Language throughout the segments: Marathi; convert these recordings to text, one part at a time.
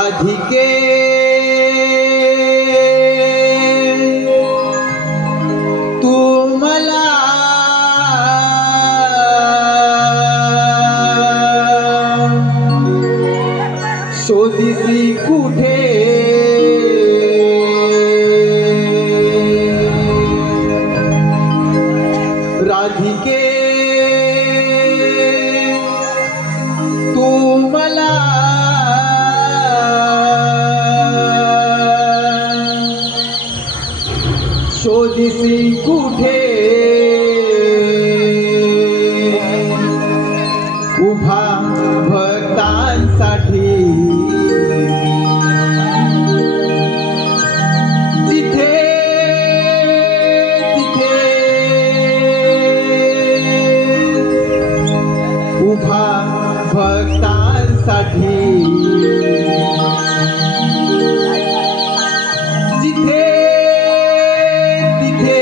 राधिके तू मला शोधिसी कुठे राधिके तू मला शोधिसी कुठे उभा भक्तांसाठी जिथे तिथे उभा भक्तांसाठी जिथे तिथे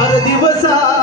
हर दिवसात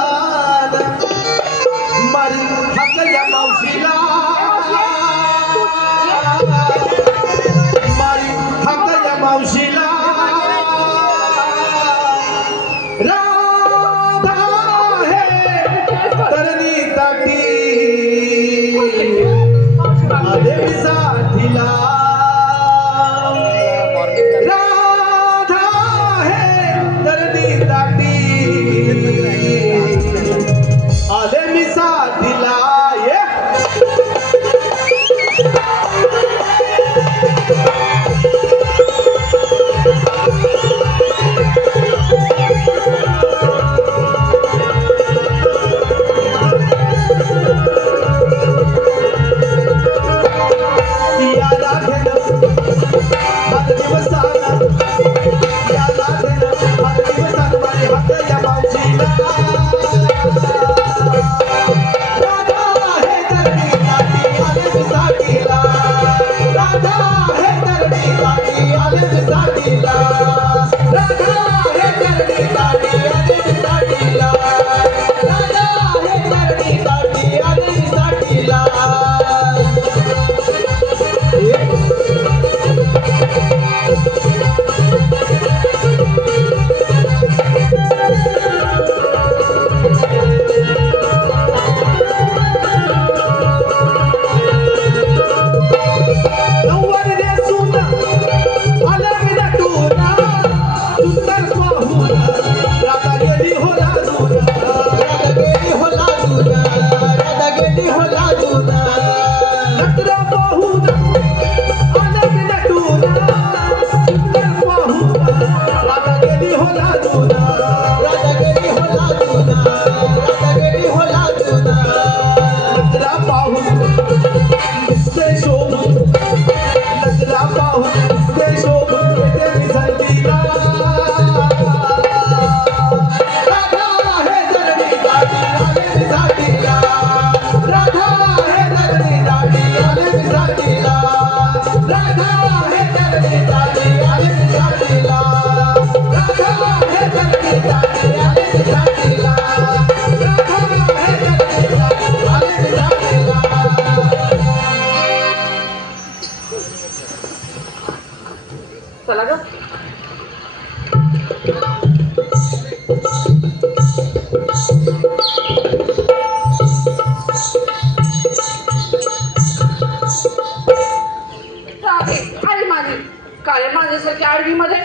काय माझ्यासारखी आडवी मध्ये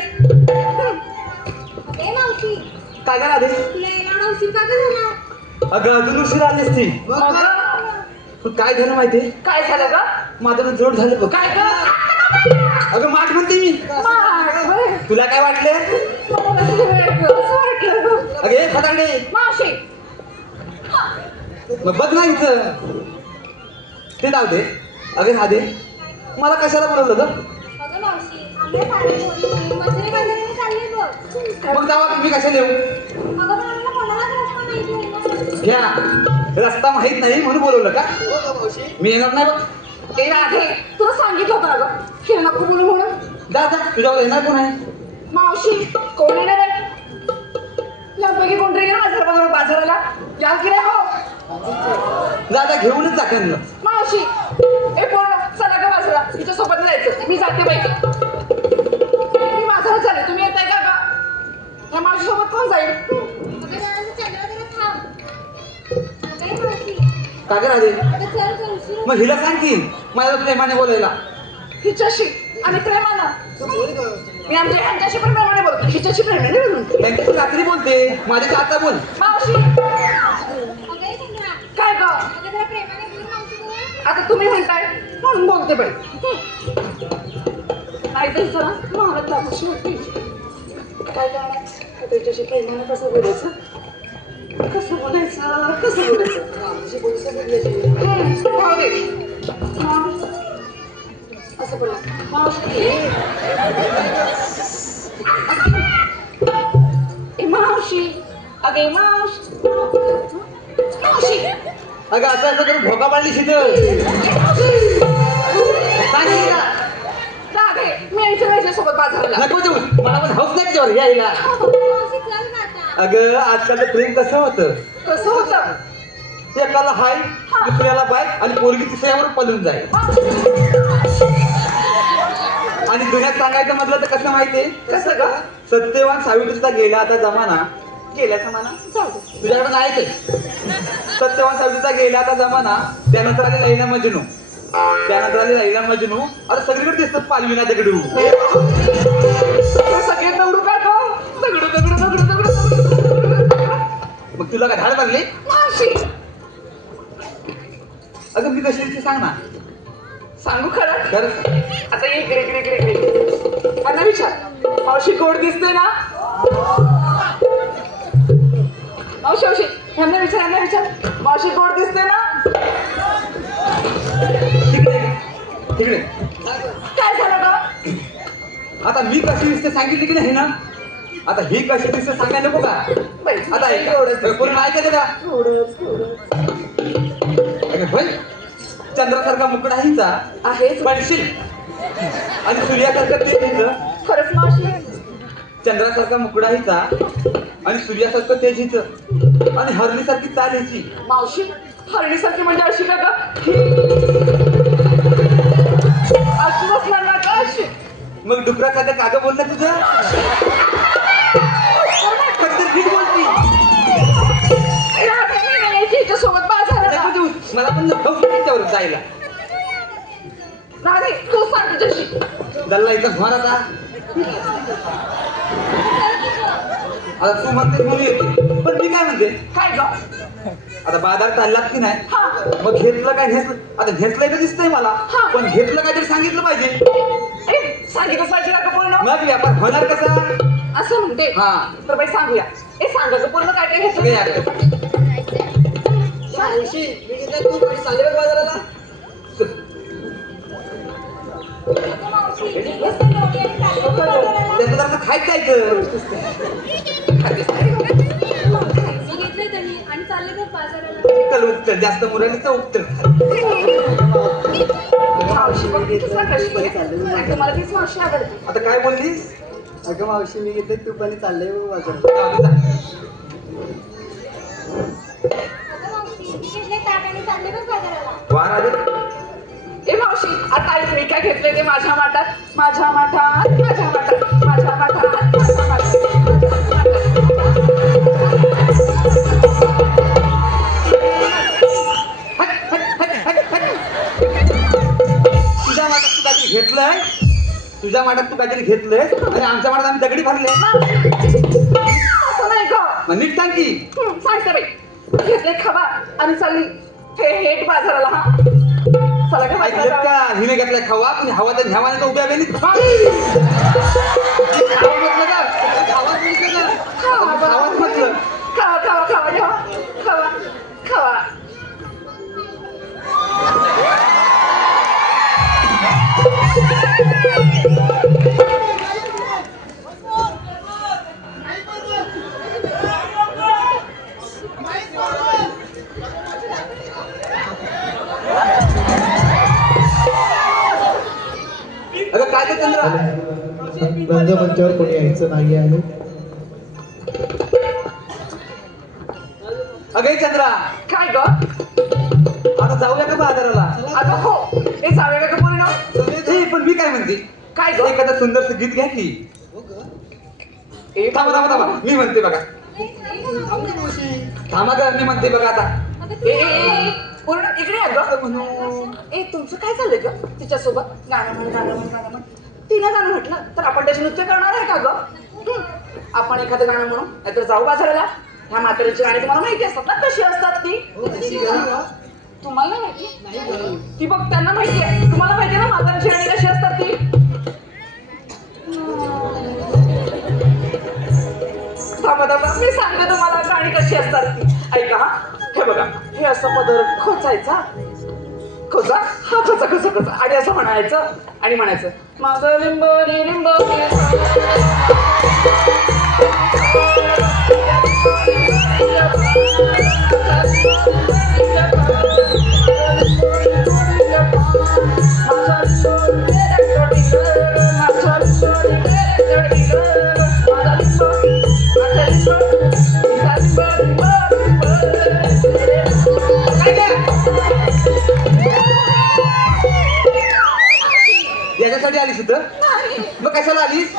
ए मावशी काय करा आधी तुला येणार उशीर का झाला? अगं अजून उशीर आलीस ती मग पण काय झालं माहितीये काय झालं ग माझं जोड झालं बघ. काय ग अगं माठ म्हणते मी तुला काय वाटलं अगं हे फटाकडे मावशी मग बघ ना इथं ते जाऊ दे अगं हा दे मला कशाला बोलवलं ग अगं मावशी आम्ही सारे पोरी मजुरी बाजाराला चालले बघ. मग जावा मी कशाला येऊ अगं मला कोणालाच रस्ता माहिती नाही ना. घ्या रस्ता माहित नाही म्हणून बोलवलं का मी येणार नाही बघ ए राधे तुला सांगितलं होतं ग हे नको बोलू म्हणून जा जा तुझ्यावर येणार कोण आहे मावशी कोण येणार आहे लगबगी कोणतरी येणार बाजाराबरोबर बाजाराला याल की नाही हो जा जा घेऊनच जा त्यांना मावशी ए पूर्ण चला का बाजूला तिच्या सोबत जायचं मी जाते बाई मी बाजारात चालले तुम्ही येताय का ग या मावशी सोबत कोण जाईल अगं जरासं चंद्राकडे थांब. अगं मावशी का ग राधे अगं चल चल उशीर मग हिला सांग की माझ्या प्रेमाने बोलायला हिच्याशी आणि प्रेमानं मी आमच्या ह्यांच्याशी पण प्रेमाने बोलतो हिच्याशी प्रेमाने बोलतो त्यांच्याशी रात्री बोलते माझ्याशी आता बोल मावशी अगं चंद्रा काय ग अगं जरा प्रेमाने बोल मावशी बोल. आता तुम्ही म्हणताय म्हणून बोलते बाई नाही तर जरा महाराज दाखवशी होती काय करणार त्याच्याशी प्रेमाने कसं बोलायचं कसं बोलायचं कसं बोलायचं राहू दे असं बोला मावशी ए मावशी अगे मावशी मावशी अगं असं असं करून भोका पाडली तिथं सांग हिला. राधे मी यायचं माझ्यासोबत बाजाराला नको देऊ मला पण हौस नाही त्याच्यावर यायला मावशी चल ना आता. अगं आजकाल प्रेम कसं होतं कसं होतं एकाला हाय दुसऱ्याला बाय आणि पोरगी तिसऱ्यावर पळून जाईल आणि दुनियात सांगायचं म्हटलं तर कसं माहितीये कसं ग सत्यवान सावित्रीचा गेला आता जमाना गेल्याचा म्हणा जाऊ दे तुझ्याकडे नाही ते सत्यवान सावित्रीचा गेला आता जमाना त्यानंतर आले लैला मजनू त्यानंतर आले लैला मजनू आता सगळीकडे दिसतात पालविना दगडू सगळे दगडू का गं? दगडू दगडू दगडू दगडू दगडू मग तुला काय धाड लागली मावशी अगं मी कशी दिसते सांग ना सांगू खरं खरंच आता ये इकडे इकडे इकडे इकडे त्यांना विचार मावशी गोड दिसते ना मावशी मावशी यांना विचार मावशी गोड दिसते ना तिकडे तिकडे काय झालं ग आता मी कशी दिसते सांगितली की नाही ना आता ही कशी दिसते सांगायला नको का बाई, आता कोणी ऐकायचं का अगं होय चंद्रासारखा मुकुट आहे हिचा आहेच पडशील आणि सूर्यासारखं ते हिचं खरंच मावशी चंद्रासारखा मुकुट आहे हिचा आणि सूर्यासारखं तेज हिचं आणि हरणीसारखी चाल ह्याची मावशी हरणीसारखी म्हणजे अशी का ग अशी बसणार ना का अशी मग डुकरासारखं कागं बोल ना तुझं कधी ठीक बोलती सोबत बाजाराला नको देऊ. मला पण त्यावर जायला राधे तू सांग तुझ्याशी दल्ला इथं भर आता आता तू म्हणते मुली येते पण मी काय म्हणते काय ग आता बाजार चाललात की नाही हा मग घेतलं काय घेतलं आता घेतलंय का दिसतंय मला हा. पण घेतलं काय तरी सांगितलं पाहिजे ए, सांगितलं पाहिजे ना ग पूर्ण मग व्यापार होणार कसा असं म्हणते हा. तर बाई सांगूया ए सांगा ग पूर्ण काय काय सगळे घेतलं आले. अगं मावशी मी घेतलं लोणी आणि चालले बघ बाजाराला. त्याचं जरा खायचं जायचं मी घेतलंय दही आणि चालले बघ बाजाराला. चल उत्तर जास्त मुरालीचं उत्तर मावशी बघ किती कशी आहे. मला तीच मावशी आवडते आता काय बोललीस अगं मावशी मी घेते तू पण चाललंय बाजार अगं मावशी मी घेतलंय ताट आणि चालले बघ बाजाराला. वार आले ए मावशी आता ऐक मी काय घेतले ते माझ्या माठात माझ्या माठात माझ्या माठात माझ्या माठात माझ्या माठात तुझ्या माता तू काहीतरी घेतलंय तुझ्या माठात तू काहीतरी घेतलंय आणि आमच्या माठात आम्ही दगडी भरले. असं नाही का? मग नीट सांग की. सांगते बाई. घेतले खवा आणि चालली हेट बाजाराला. हा चला का ऐकलं बाजाराला? का? हिने घेतलाय खवा पण हवा तर ह्यावाने तर उभ्या बेली खावा म्हटलं का? खावाच म्हटलं का? खावाच म्हटलं. खावा खावा खावा खावा खावा खावा. अगं काय ते चंद्र? रंगमंचावर कोणी यायचं नाही आहे. अगं हे चंद्रा, काय ग? आता जाऊया का बाजाराला? अगं हो, हे जाऊया का बोल ना? ए, पण मी काय म्हणते, काय ग? एखादं सुंदरचं गीत घ्या की. ए, थांबा थांबा थांबा, मी म्हणते बघा. थांबा का, मी म्हणते बघा आता. पूर्ण इकडे आहे ग. ए तुमचं काय चाललंय ग तिच्यासोबत? गाणं म्हण गाणं म्हण गाणं म्हण. तिला गाणं म्हटलं तर आपण त्याचे नृत्य करणार आहे का ग? आपण एखादं गाणं म्हणू नाहीतर जाऊ बाजाराला. ह्या म्हातारीची गाणी तुम्हाला माहिती असतात ना कशी असतात ती? तुम्हाला नाही माहिती? ती बघ त्यांना माहिती आहे. तुम्हाला माहिती आहे ना म्हातारीची गाणी कशी असतात ती? थांबा थांबा, मी सांगते तुम्हाला गाणी कशी असतात ती. ऐका हा, हे बघा, हे असं पदर खोचायचा, खोचा हा खोचा खोचा खोचा आणि असं म्हणायचं आणि म्हणायचं माझं लिंबोरी लिंबोरी. याच्यासाठी आलीस इथं? मग कशाला आलीस?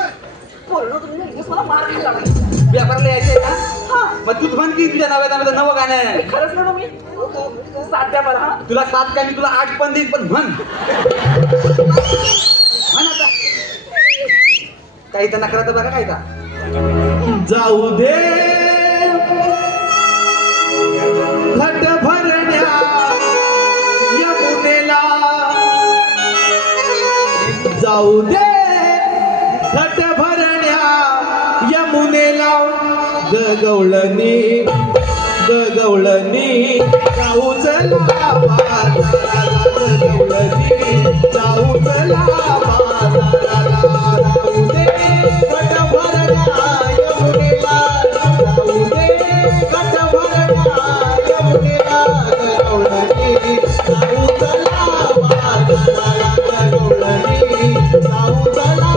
पूर्ण तुम्ही लगेच मला मार खायला व्यापाराला यायचंय का? हा मग तूच म्हण की तुझ्या नावाचं नवं गाणं आहे. खरंच ना तुम्ही साध्या मला. हा तुला 7 काय मी तुला 8 पण देईन, पण म्हण. म्हण आता. काही तर नकरा तर बघा काय का. जाऊ दे घट भरण्या यमुनेला, जाऊ दे घट भरण्या यमुनेला, गगवळणी गगवळणी जाऊ चला बाजाराला, गगवळणी जाऊ चला बाजाराला, जाऊ दे घट भरण्या यमुनेला, जाऊ दे घट भरण्या यमुनेला, गगवळणी जाऊ चला बाजाराला, गगवळणी जाऊ चला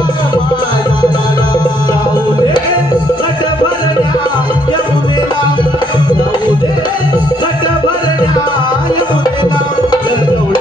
बाजाराला, जाऊ दे घट भरण्या यमुनेला, जाऊ दे घट भरण्या यमुनेला, गगवळणी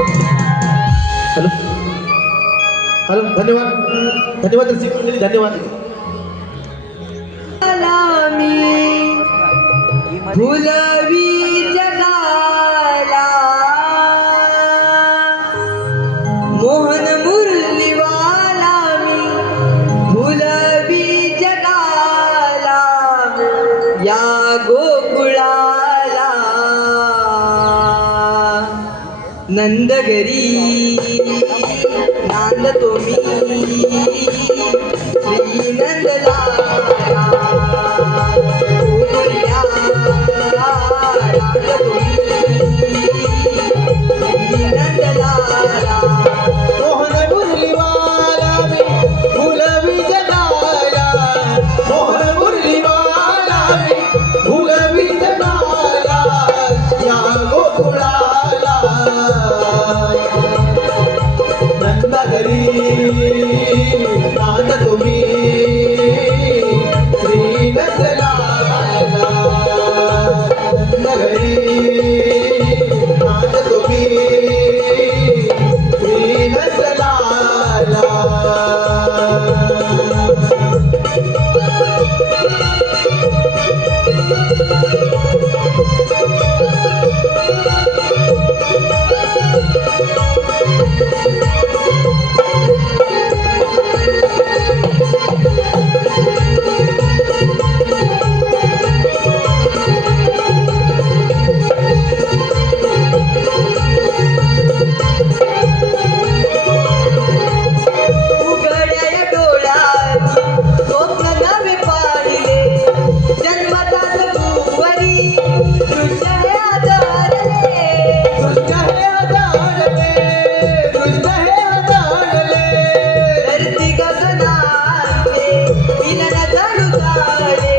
हॅलो हॅलो, धन्यवाद धन्यवाद रसिक मंडळी, धन्यवाद. भुलवी जगाला मोहन मुरलीवाला मी, भुलवी जगाला या गोकुळाला नंदगरी नांदतो मी श्री नंदलाला गोकुळ्या नांदतो मी श्री नंदलाला मोहन मुरलीवाला मी भुलवी जगाला, मोहन मुरलीवाला मी भुलवी जगाला या गोकुळाला नंदगरी नांदतो मी श्री नंदलाला, नंदगरी नांदतो मी श्री नंदलाला. उघड्या डोळ्यात स्वप्न नवे पाहिले, जन्मताच भुवरी दृश्य हे आदरले, दृष्ट हे आदळले, दृष्ट हे आदळले, धरती गगनाचे विलन जणू झाले,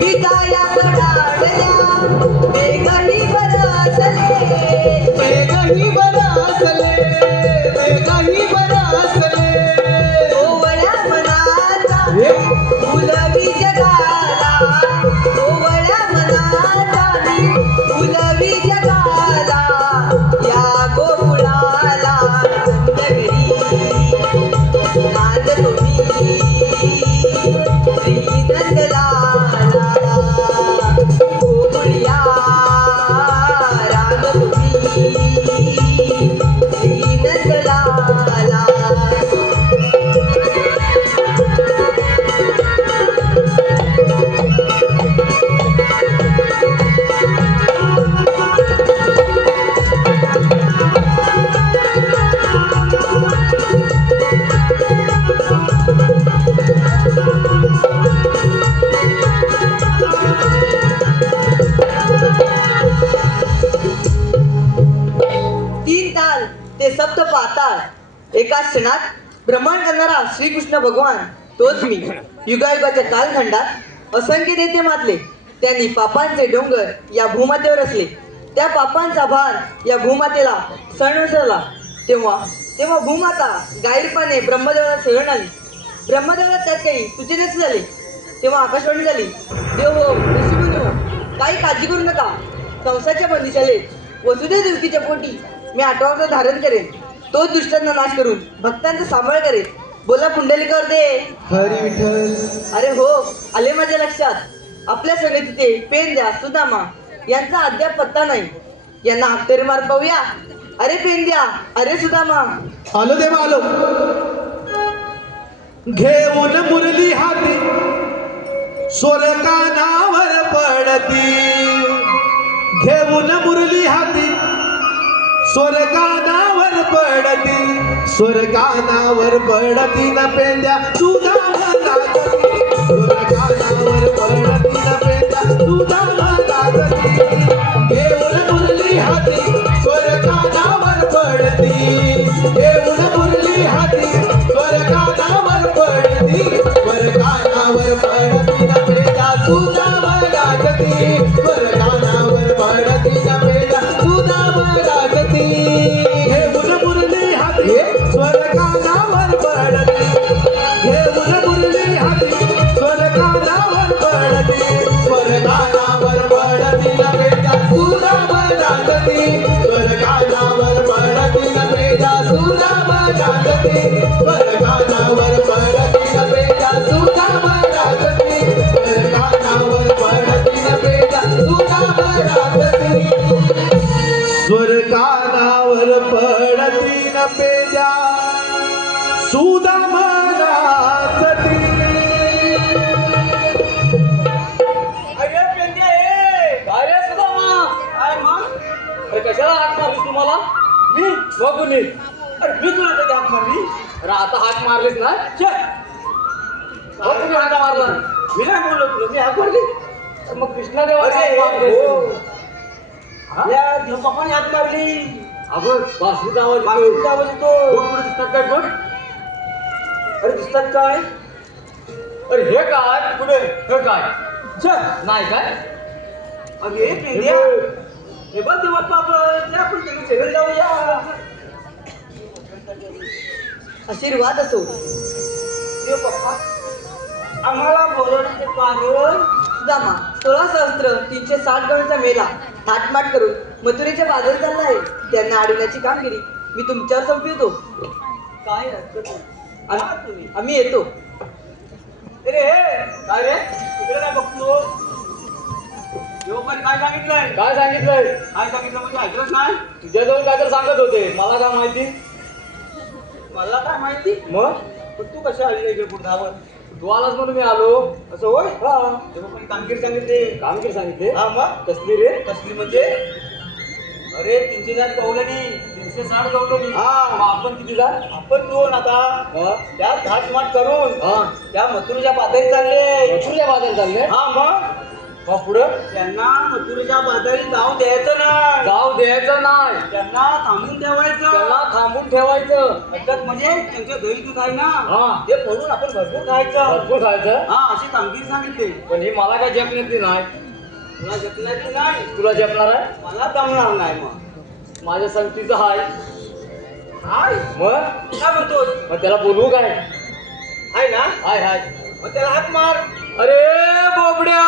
विदाया कडाडल्या मेघही बरसले, मेघही बरसले, मेघही बरसले. ओवळ्या मनाचा फुलवी जगाला, ओवळ्या मनाचा फुलवी जगाला या गोकुळाला नंदगरी नांदतो मी श्री नंदलाला गोकुळ्या रांगतो मी श्री नंदलाला. तीन ताल ते सप्त पाताळ एका क्षणात भ्रमण करणारा श्रीकृष्ण भगवान तोच मी. युगायुगाच्या कालखंडात असंख्य देते मातले, त्यांनी पापांचे डोंगर या भूमातेवर असले, त्या पापांचा भार या भूमातेला सणसळला. तेव्हा भूमाता गायरपाने ब्रह्मदेवाला शरण आली. ब्रह्मदेवाला त्यात काही सुचेनेच झाले. तेव्हा आकाशवाणी झाली, देव हो ऋषीमुनी हो, काही काळजी करू नका. कंसाच्या बंदिशाले वसुदेव देवकीच्या पोटी मी 8 अवतार धारण करेन. तो दुष्टांना नाश करून भक्तांचा सांभाळ करेन. बोला पुंडलिकावर दे. हरी विठ्ठल. अरे हो, आले माझ्या लक्षात. आपल्या सगळे तिथे पेंद्या सुदामा यांचा अद्याप पत्ता नाही. यांना हातरी मार पाहूया. अरे पेंद्या, अरे सुदामा. आलो देवा आलो. घेऊन मुरली हाती स्वर्गानावर पडती, घेऊन मुरली हाती स्वर्गानावर पडती, स्वर्गानावर पडती न पेंद्या तुझा मनातली, स्वर्गानावर पडती न पेंद्या तुझा मनातली. घेऊन मुरली हाती स्वर्गानावर पडती, घेऊन मुरली हाती स्वर्गानावर पडती, स्वर्गानावर पडती न पेंद्या तुझा मनातली, स्वर्गानावर पडती न पेंद्या तुझा मनातली. घेऊन मुरली हाती स्वर्गानावर पडती, घेऊन मुरली हाती स्वर्गानावर पडती, स्वर्गानावर सती स्वर्गानावर पडती न पेजा सुधा महाराजती स्वर्गानावर पडती न पेजा सुधा महाराजती स्वर्गानावर पडती न पेजा सुधा महाराजती अरे पेंद्या काय रे सुदामा काय मग अरे कशाला हाक मारलीस तुम्हाला मी बघून अरे मी तुला कधी हाक मारली अरे आता हाक मारलीस ना तुम्ही हाक मारला मी नाही बोललो तुला मी हाक मारली मग कृष्णदेवा या पप्पाने हाक मारली आपण बासरीचा आवाज येतो पुढे दिसतात काय पण अरे दिसतात काय अरे हे काय पुढे हे काय नाही काय अरे पेंद्या हे बघ ते वाटतं आपण आपण त्याला चेहरे जाऊया आशीर्वाद असो देव पप्पा आम्हाला बोलवण्याचे कारण जामा 16 सहस्त्र 360 गणांचा मेला थाटमाट करून मथुरेच्या बाजारी चालला आहे त्यांना अडवण्याची कामगिरी मी तुमच्यावर सोपवितो काय आम्ही येतो अरे काय रे इकडे काय बघतो देवपाने काय सांगितलंय काय सांगितलं म्हणजे ऐकलंच नाही तुझ्याजवळ काय तर सांगत होते मला काय माहिती मग पण तू कशा आली इकडे पुढे तू आलास म्हणून मी आलो असं होय देवपाने कामगिरी सांगितले हा मग कसली रे कसली म्हणजे अरे 360 कवलनी 360 कवलनी आपण किती जा आपण 2 आता त्या घाटमाट करून त्या मथुरेच्या बाजारी चालले हा मग पुढं त्यांना मथुरेच्या बाजारी जाऊ द्यायचं नाही त्यांना थांबून ठेवायचं अर्थात म्हणजे त्यांचे दही दूध आहे ना ते फोडून आपण भरपूर खायचं हा अशी कामगिरी सांगितली पण ही मला काय जपण्याची नाही तुला जपणार आहे मला जमणार नाही मग माझ्या संगतीचं हाय मग काय म्हणतो मग त्याला बोलवू काय हाय ना हाय मग त्याला हात मार अरे बोबड्या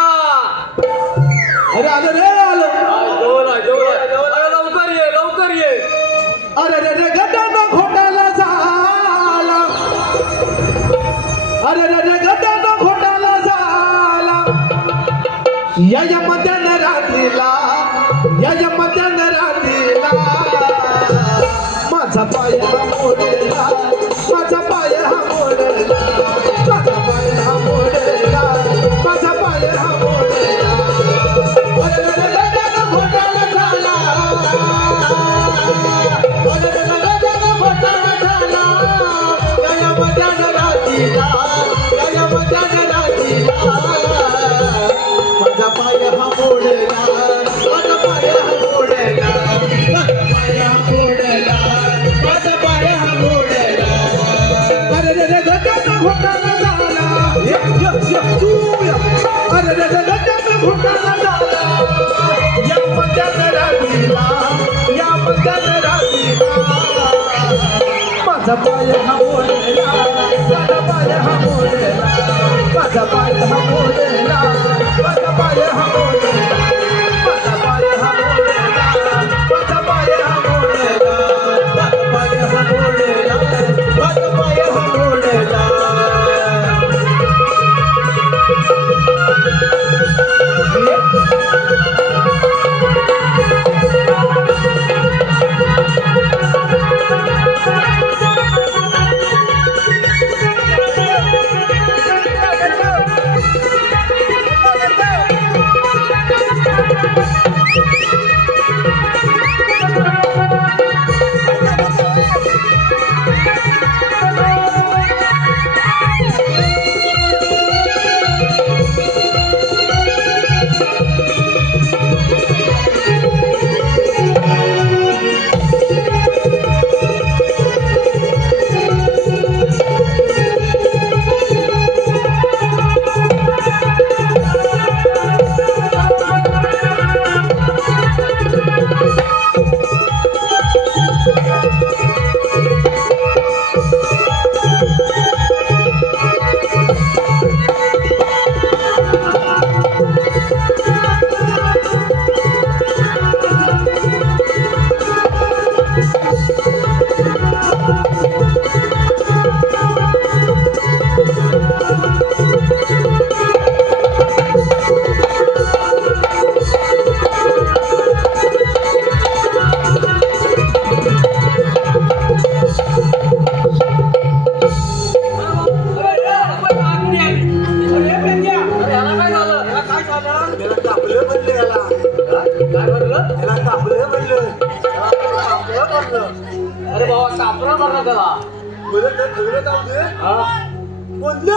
अरे आलं रे आलं अरे लवकर ये अरे रे रे गड्यानं घोटाला झाला अरे रे रे गड्यानं घोटाला झाला या मध्यानं रात्रीला माझा पाय हा मोडला माझा पाय हा मोडला अरे रे रे गड्यानं घोटाला झाला माझा पाय हा मोडला अरे रे रे गड्यानं घोटाला झाला अरे रे रे गड्यानं घोटाला झाला या मध्यानं रात्रीला माझा पाय हा मोडला माझा पाय हा मोडला आपला बघा त्याला बरं तर ठेवलं जाऊ दे. हा बोललं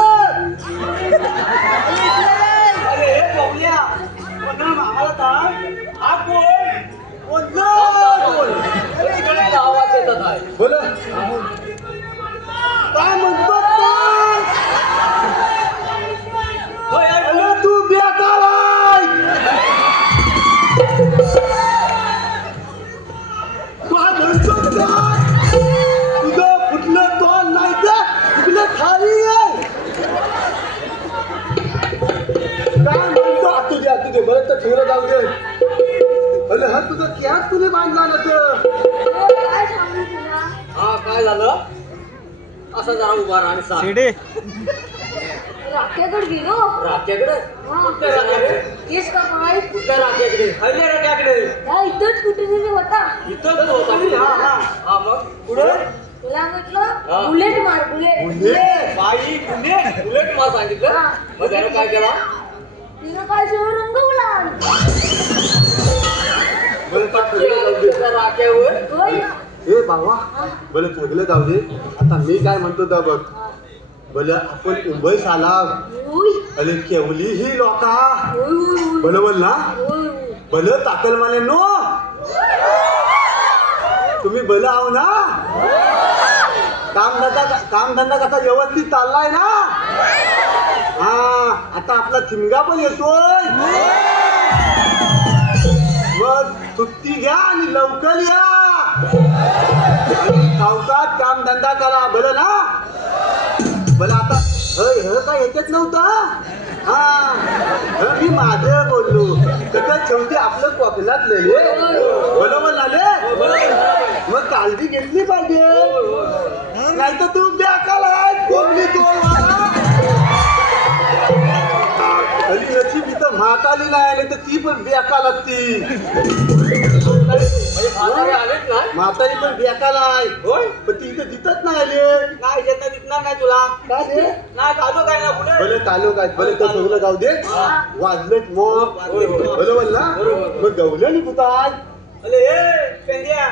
अरे हे बघूया आम्हाला काय हा कोण बोललं तिकडे आवाज येतात आहे बोल काय म्हणतो काय? होय, ऐक. अरे तू बेतालाय काय म्हणतो काय? तुझं कुठलं तोंड नाही तर कुठलं खाली आहे काय म्हणतो आतू दे बरं तर ठेवलं जाऊ दे. अरे हा तुझं कॅस तुने बांधला ना तर काय सांगू तुला हा काय झालं असं जरा उभा राहा आणि सांग राख्याकडे गेलो राख्याकडे हा. कुठल्या राख्याकडे केस का काय कुठल्या राख्याकडे खैल्या राख्याकडे हा इथंच कुठे तरी होता इथंच होता की? हा मग पुढे तुला हा. म्हटलं बुलेट मार बुलेट बाई बुलेट मला सांगितलं हा. मग त्यानं काय केला तिनं काय सगळं रंगवला बरं तर ठेवलं जाऊ दे. त्या राख्यावर होय ना ए बाबा बरं ठगलं जाऊ दे. आता मी काय म्हणतो दा बघ बरं आपण उभय साला होय अरे केवली ही लोका होय होय बरं बोल ना होय भलं ताकल माने नो तुम्ही भलं आहो ना कामधंदा कसा व्यवस्थित चाललाय ना हा आता आपला थिमगा पण येतोय मग सुट्टी घ्या आणि लवकर या आणि सावकाश कामधंदा करा बरं ना बरं आता काय ह्याच्यात नव्हतं हा मी माझं बोललो तर शेवटी आपलं कोकणात लले बरोबर झाले मग काळजी घेतली पाहिजे नाही तर तू बेकालाय कोंबली दोन आणि नशीब इथं म्हाताली नाही तर ती पण बेका लागती म्हातारे आलेच ना म्हातारी पण बेकालाय होय पण ती इथं दिसत नाही आले नाही येत नाही दिसणार नाही तुला काय रे नाही चालू काय ना पुढे भले चालू काय भले तर सगळं जाऊ दे वाजलेत मग बरोबर ना मग गवलं नि कुठाय अरे हे पेंड्या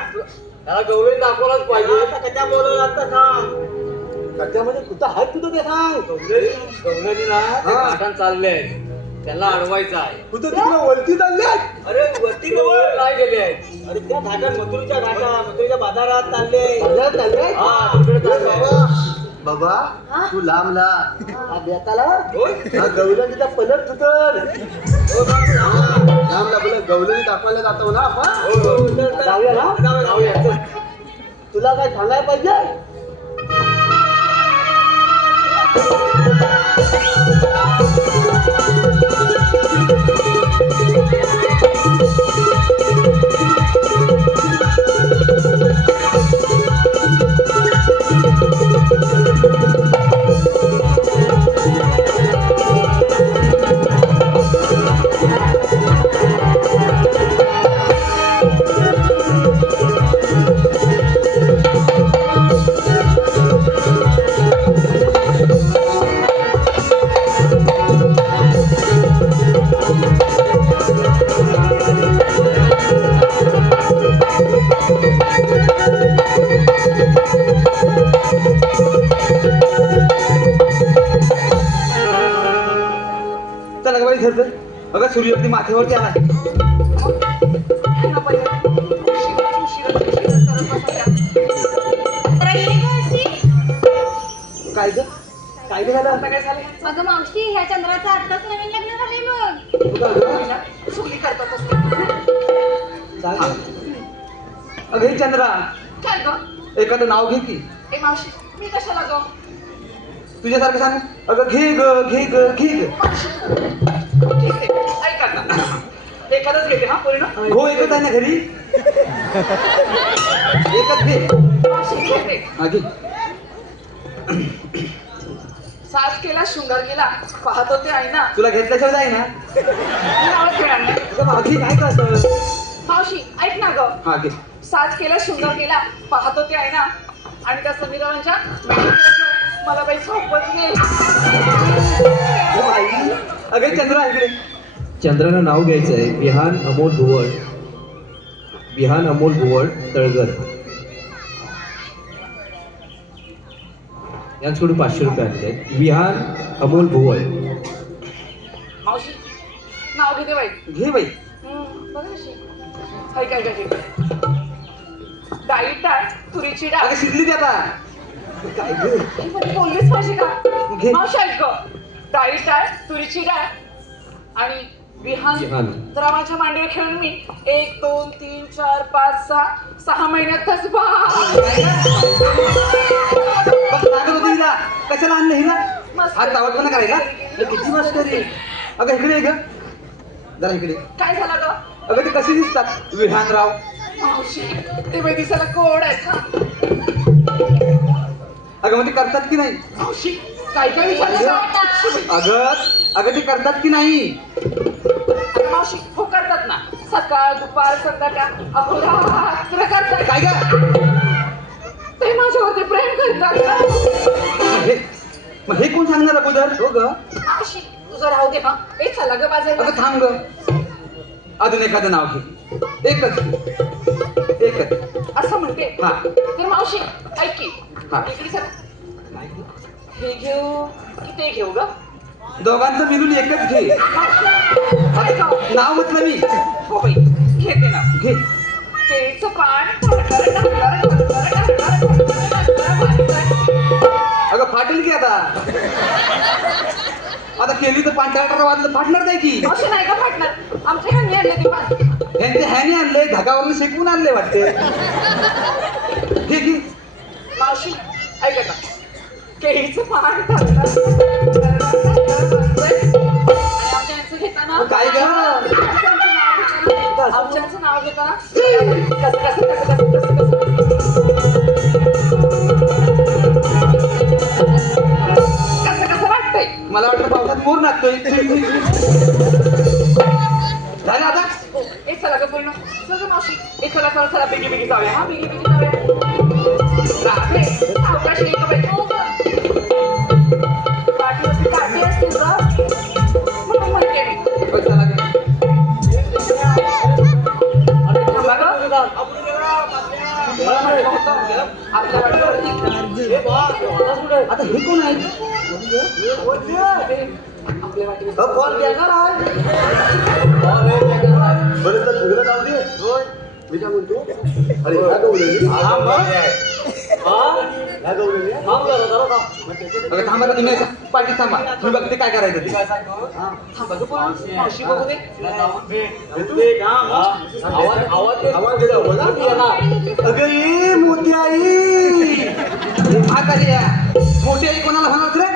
त्याला गवळी दाखवलाच पाहिजे कशा बोलवलं आता सांग त्याच्यामध्ये कुठं हात कुठं ते सांग गवळणी ना ते घाटात चालले आहेत त्यांना अडवायचं आहे कुठं तिकडे वरती चालले अरे वरती जवळ काय गेले आहेत अरे त्या घाटात मथुरीच्या बाजारात चालले बाजारात चालले हा तिकडे चालले बाबा तू लांब ला हा बेताला होय हा गवलणीचा पलट सुटल लांब ला बोला गवलणी दाखवायला जातो ना आपण जाऊया ना जाऊया तुला काय सांगायला पाहिजे अगं सूर्योदय माथेवरती आला काय ग काय झालं आता काय झालं अगं मावशी ह्या चंद्राचं आत्ताच नवीन लग्न झाले मग चुकली करतात अगं हे चंद्रा काय ग एखादं नाव घे की ए मावशी मी कशाला ग तुझ्यासारखं सांग अगं घे ग घे ग घे ग ठीक आहे ऐका ना एखादंच घेते हा पूर्ण हो एकच आहे ना घरी एकच घे मावशी घेते हा घे साज केला शृंगार केला पाहत होते आई ना तुला घेतल्याशिवाय जाय ना नावात खेळणार नाही अगं मागे काय करतं मावशी ऐक ना ग हा घे साज केला शृंगार केला पाहत होते आहे ना आणि त्या समीरावांच्या मला बाई सोबत नाही अगं चंद्रा इकडे चंद्रानं नाव घ्यायचं आहे विहान अमोल भुवड तळगर यांच्याकडून 500 रुपये आणले आहेत. विहान अमोल भुवळ. मावशी नाव घेते बाई. घे बाई. बघा कशी. हाय काय काय डाळी डाळ तुरीची डाळ. अगं शिजली ती आता. काय ग? ही मध्ये बोललीच पाहिजे का घे. मावशी ऐक डाळी डाळ तुरीची डाळ आणि विहान विहान. जरा माझ्या मांडीवर खेळून मी 1 2 3 4 5 6 महिन्यातच बा. बस लागत होती हिला. कशाला आणलं हिला? मस्त. हात तावटपणा करायला. हे किती मस्त रे. अगं इकडे ये ग. जरा इकडे. काय झालं ग अगं ते कसे दिसतात विहानराव? मावशी ते बाई दिसायला कोड आहेत हा. अगं म्हणजे करतात की नाही? मावशी काय काय विचारलं अगं ते करतात की नाही? अरे मावशी हो करतात ना. सकाळ दुपार संध्याकाळ अहोरात्र करतात. काय ग? ते माझ्यावरती प्रेम करतात. मग हे कोण सांगणार अगोदर? हो ग. मावशी तुझं राहू दे हा. ए चला ग बाजारला. अगं थांब ग. अजून एखादं नाव घे. एकच. असं म्हणते हा. तर मावशी ऐक की हा. इकडे सर हे घेऊ की ते घेऊ ग. दोघांचं मिळून एकच घे. काय ग? नाव म्हटलं मी. हो बाई घेते ना. घे. केळीचं पान अगं फाटेल की आता. आता केली तर पांढऱ्या वाजलं फाटणार नाही की. मावशी नाही का फाटणार. आमच्या ह्यांनी आणले ते पान. यांचे ह्याने आणले धागावरून शेकवून आणले वाटते. घे घे. मावशी ऐका का केळीचं पान आणि आमच्या यांचं घेताना काय ग? आमच्याचं नाव घेताना कसं कसं कसं कसं कसं कसं कसं वाटतंय. मला वाटतं पावसात मोर नाचतोय. झालं आता? एक चला ग पूर्ण सगळं मावशी एक चला चला चला बिगी बिगी जाऊया हा बिगी बिगी जाऊया. राहते सावकाश एक बाई पाठीवरती काठी असते तुझं म्हणून म्हणते मी. बस झाला का? थांबा ग. मला म्हटलं होतं आपल्या वाटेवरती आता हे कोण आहे? आपल्या वाटेवरती बॉल देणार आहे. बरं तर सगळं जाऊ दे. होय. मी काय म्हणतो? अरे ह्या गवलेली. ह्या गवलेली. अगं थांबा का तुम्ही पाठी थांबा. मी बघते काय करायचं ते. थांबा ग पूर्ण मावशी बघू दे. आवाज देतो बोला. अगं ये मोठी आई. हा खाली या. मोठी आई कोणाला म्हणाल रे?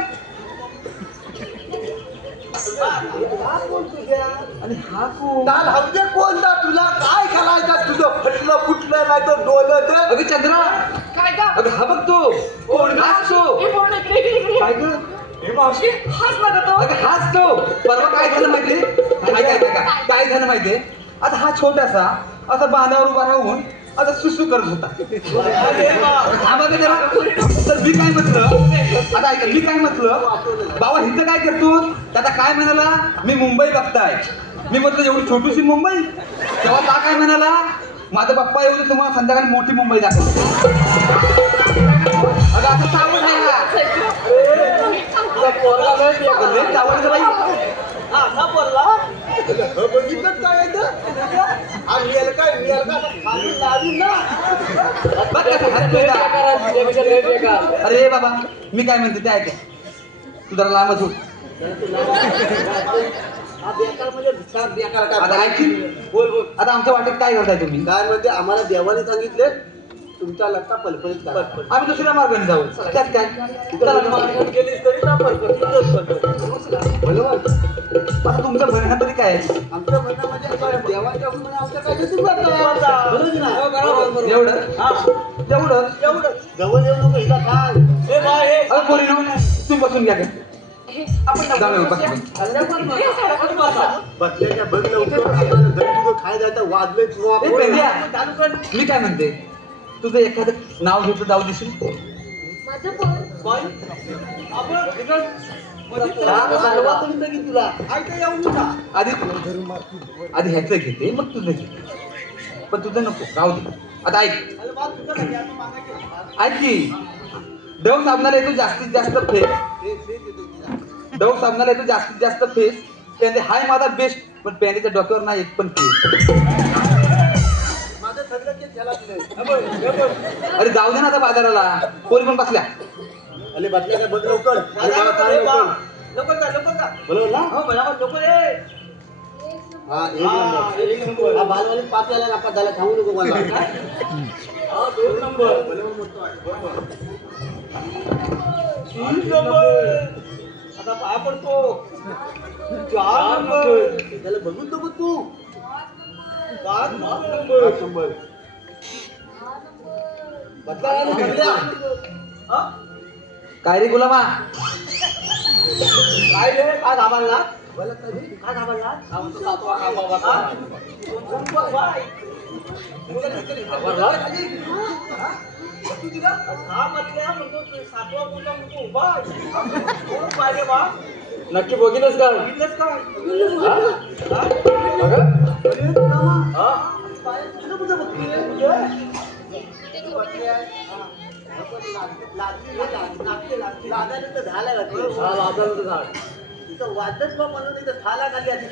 आणि हा कोण? काल हवजे कोणता तुला काय घालायचं तुझं फटलं फुटलं नाही तर डोलं तर अगं चंद्रा. काय ग अगं हा बघतो कोण असतो? हे पूर्ण इकडे इकडे इकडे काय ग? हे मावशी हाच ना ग तो. अगं हाच तो. परवा काय झालं माहितीये? काय झालं माहितीये? आता हा छोटासा असा बांधावर उभा राहून आता सुसू करत होता. थांबा का जरा. तर मी काय म्हटलं आता ऐका मी काय म्हटलं बाबा हिचं काय करतो? त्याचा काय म्हणाला मी मुंबई बघताय. मी म्हटलं एवढी छोटीशी मुंबई. तेव्हा का काय म्हणाला माझा बाप्पा येऊ दे तुम्हाला संध्याकाळी मोठी मुंबई दाखवतो. अगं असं सावध आहे हा. लय चावडलं बाई. बघितलं काय येतं काय लावी ना बघ कसं हसतोय ना. अरे बाबा मी काय म्हणते ते ऐका. तू जरा लांबच होत. बेकार म्हणजे साप बेकार काय आता ऐकशील? बोल बोल आता आमच्या वाटेत काय करताय तुम्ही? काय म्हणते आम्हाला देवाने सांगितले तुमच्या लग्ना पलपलीत करा आम्ही दुसऱ्या मार्गाने जाऊ. त्यात काय? चला मग. गेलीस तरी ना बरोबर आता तुमचं म्हणणं तरी काय आहे? आमच्या म्हणण्यामध्ये देवाच्या म्हणणं आमच्या काय बरोबर की नाही? एवढं एवढं एवढं जवळ येऊ नको हिला काय अरे पोरीनो तुम्ही बसून घ्या का? हे आपण जाऊ नवरा बसून. हे साडा बसा. बसल्याच्या बघ लवकर आपल्याला घरी तुझं खाय जायचं वाजले ए, पेंड्या. मी काय म्हणते तुझं एखादं नाव घेतलं जाऊ देशील? माझं कोण तुला ऐका येऊ नका आधी ह्याचं घेते मग तुझं घेते. पण तुझं नको राहू दे. आता ऐक ऐक की डव साबणाला येतो जास्तीत जास्त फेस. डव साबणाला येतो जास्तीत जास्त फेस. त्याने हाय माझा बेस्ट, पण पॅन्टीच्या डोक्यावर नाही एक पण फेस. माझं सगळं केस झाला तिने. अरे जाऊ दे ना आता बाजाराला, पोरी पण बसल्या. अरे बसल्या काय बघ लवकर. लवकर जा. बरोबर ना? हो बरोबर लवकर ये. हा एक नंबर. हा बालवाडी 5 यायला नापास झाला, सांगू नको मला. हा 2 नंबर. 3 नंबर. आता पाया पडतो. 4 नंबर. त्याला बघून तो बघ तू. 5 नंबर. 5 नंबर. बदला बदल्या. हा? काय रे गुलामा? काय रे काय दाबाला? बोला काय रे? काय दाबाला? आमचा सातवा कामा बसा. कोण बाय? तू तिला हा म्हटल्या म्हणतो सातवा कोणता म्हणतो उभा. कोण पाहिजे बा? नक्की बघितलंच का? बघितलंस काय? बघा. अरे रामा, हा? पाय तुझं कुठं बघतोय? लादाने तर झाला वाटतं. हा लादाचं झाड. तिथं वादच बा म्हणून इथं झाला खाली आधी.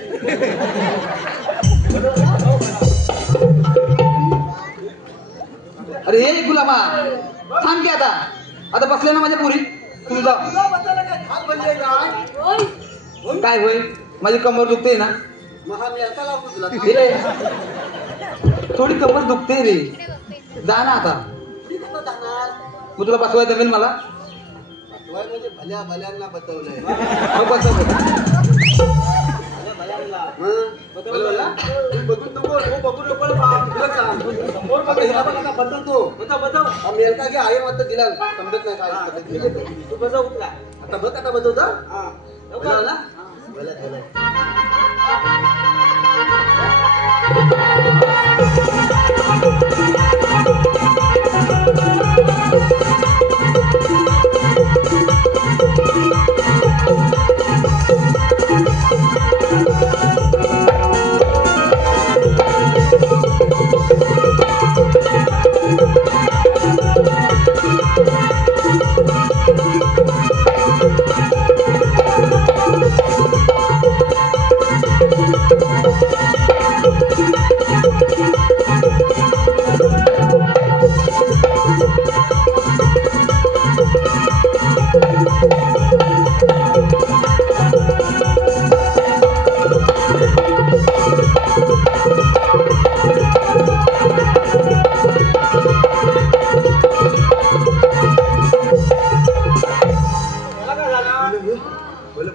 अरे हे गुलामा थांब की आता. आता बसले ना माझ्या पुरी. तुम्ही जा. तुला बसायला काय खाल बनले का? काय होय? माझी कंबर दुखते ना. मग हा मी असा लावतो तुला. हे थोडी कंबर दुखते रे. जा ना आता. मी कसं जाणार? मग तुला बसवाय जमेल मला? बसवाय म्हणजे भल्या भल्यांना बसवलंय. मग बसव. बरोबर ना? तुम्ही बघून नको. हो बघू नको रे बा. तुला सांग. समोर आता बघ. हिला बघा का बदलतो. बजाव. हा मेलका घे आहे मात्र दिला समजत नाही काय पद्धत दिला तो. तू बजाव उठला. आता बघ आता बदलतो. हा. बरोबर ना? बोला.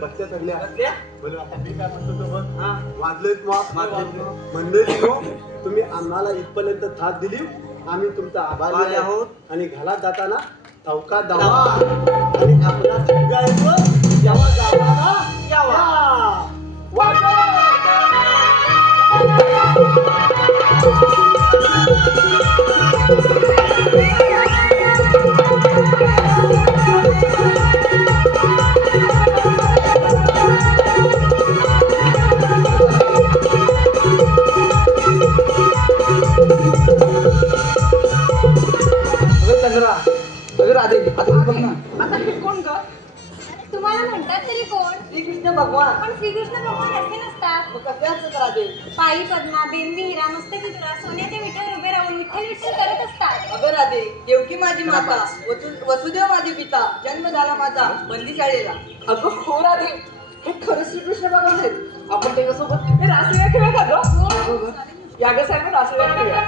बसल्या चढल्या. बोल आता मी काय म्हणतो तो बघ. वाजलेच म्हणले तुम्ही आम्हाला इथपर्यंत साथ दिली, आम्ही तुमचा आभारी आहोत. आणि घरात जाताना चौकात जावा आणि आपला मुलगा येतो तेव्हा जाताना यावा. बघ ना. आता हे कोण ग? तुम्हाला म्हणतात तरी कोण? श्रीकृष्ण भगवान. पण श्रीकृष्ण भगवान असे नसतात. मग कसे असतात राधे? पायी पद्मा, बेंबी हिरा, मस्तकी तुरा, सोन्याचे विठ्ठल उभे राहून विठ्ठल विठ्ठल करत असतात. अगं राधे, देवकी माझी माता, वसुदेव माझे पिता, जन्म झाला माझा बंदी शाळेला. अगं हो राधे, हे खरं श्रीकृष्ण भगवान आहेत. आपण त्याच्यासोबत हे रासलीला खेळूया का गं? या गं साहेब रासलीला खेळूया.